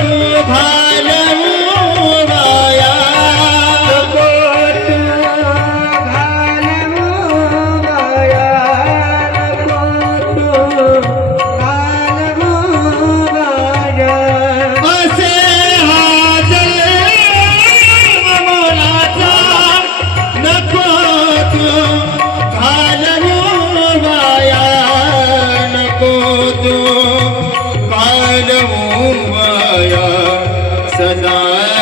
तू सदा